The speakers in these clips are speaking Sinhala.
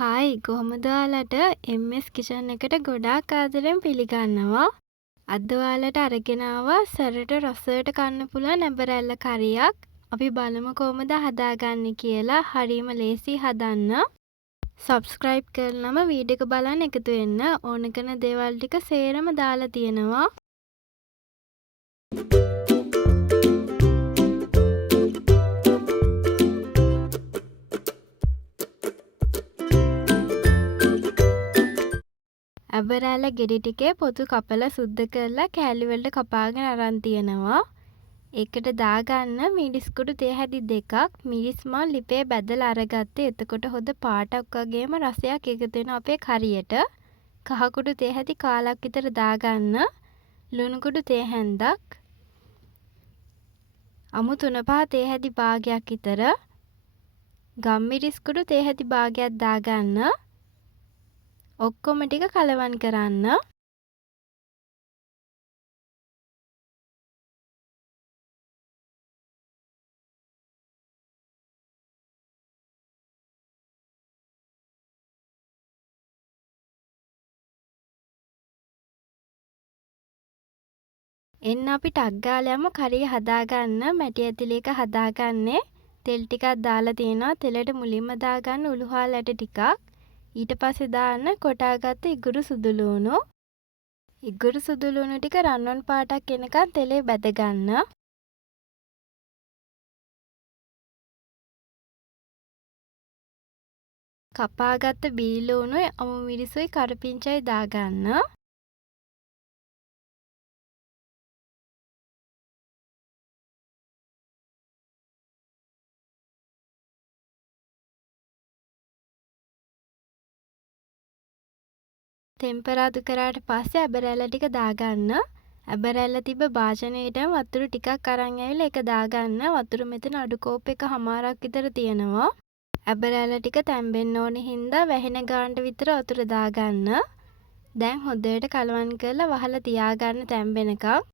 හායි කොහොමද ඔයාලට MS කිචන් එකට ගොඩාක් ආදරෙන් පිළිගන්නවා. අද ඔයාලට අරගෙන ආවා සැරට රසයට කන්න පුළුවන් ඇඹරැල්ල කරියක්. අපි බලමු කොහොමද හදාගන්නේ කියලා. හරිම ලේසි හදන්න. සබ්ස්ක්‍රයිබ් කරලම වීඩියෝ එක බලන්න එකතු වෙන්න. ඕන කරන දේවල් ටික සේරම දාලා තියෙනවා. ඇඹරැල්ල ගෙඩි ටිකේ පොතු කපලා සුද්ධ කරලා කෑලි වලට කපාගෙන අරන් තියෙනවා. ඒකට දාගන්න මිරිස් කුඩු තේ හැදි දෙකක් මිරිස් මල් ලිපේ බැදලා අරගත්තේ. එතකොට හොඳ පාටක් වගේම රසයක් එකතු වෙනවා අපේ කරියට. කහ කුඩු තේ හැදි කාලක් විතර දාගන්න. ලුණු කුඩු තේ හැන්දක්. අමු 3-5 තේ හැදි භාගයක් විතර. ගම්මිරිස් කුඩු තේ හැදි භාගයක් දාගන්න. ඔක්කොම ටික කලවම් කරන්න. එන්න අපි ටක් ගාලා යමු කරිය හදාගන්න. මැටි ඇතිලි එක හදාගන්නේ. තෙල් ටිකක් දාලා තියෙනවා. තෙලට මුලින්ම දාගන්න උළුහා ඇට ටිකක්. ඊට පස්සේ දාන්න කොටාගත්ත ඉගුරු සුදු ලුණු. ඉගුරු සුදු ලුණු ටික රන්වන් පාටක් එනකන් තෙලේ බැද ගන්න. කපාගත්ත බීලුණුයි අමු මිරිසුයි කරපිංචයි දාගන්න. තෙම්පරාදු කරාට පස්සේ ඇඹරැල්ල ටික දාගන්න. ඇඹරැල්ල තිබ්බ භාජනයේටම වතුර ටිකක් අරන් ඇවිල්ලා ඒක දාගන්න. වතුර මෙතන අඩු කෝප් එකමාරක් විතර තියෙනවා. ඇඹරැල්ල ටික තැම්බෙන්න ඕනේ හින්දා වැහෙන ගානට විතර වතුර දාගන්න. දැන් හොඳට කලවම් කරලා වහලා තියාගන්න තැම්බෙනකම්.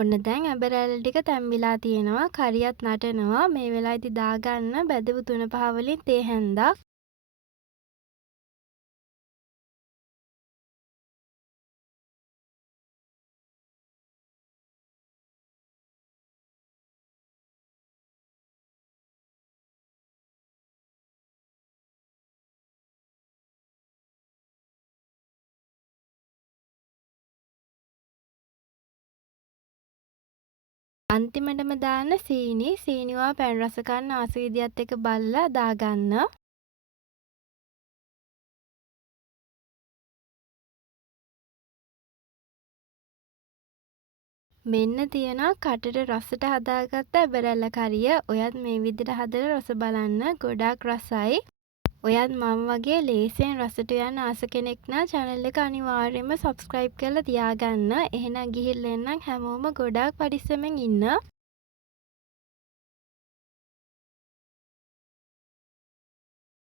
ඔන්න දැන් ඇඹරැල්ල ටික තැම්බිලා තියෙනවා. කරියත් නටනවා. මේ වෙලාවේදී දාගන්න බැදපු 3-5 වලින් තේ හැන්දක්. අන්තිමටම දාන්න සීනි. සීනිවා පැන් රස කන්න ආස විදියත් එක්ක බලලා දාගන්න. මෙන්න තියෙනවා කටට රසට හදාගත්ත ඇඹරැල්ල කරිය. ඔයත් මේ විදිහට හදලා රස බලන්න. ගොඩාක් රසයි. ඔයත් මම වගේ ලේසියෙන් රසට යන ආස කෙනෙක් නම් channel එක අනිවාර්යයෙන්ම subscribe කරලා තියාගන්න. එහෙනම් ගිහිල්ලා එන්නම් හැමෝම ගොඩාක් පරිස්සමෙන් ඉන්න.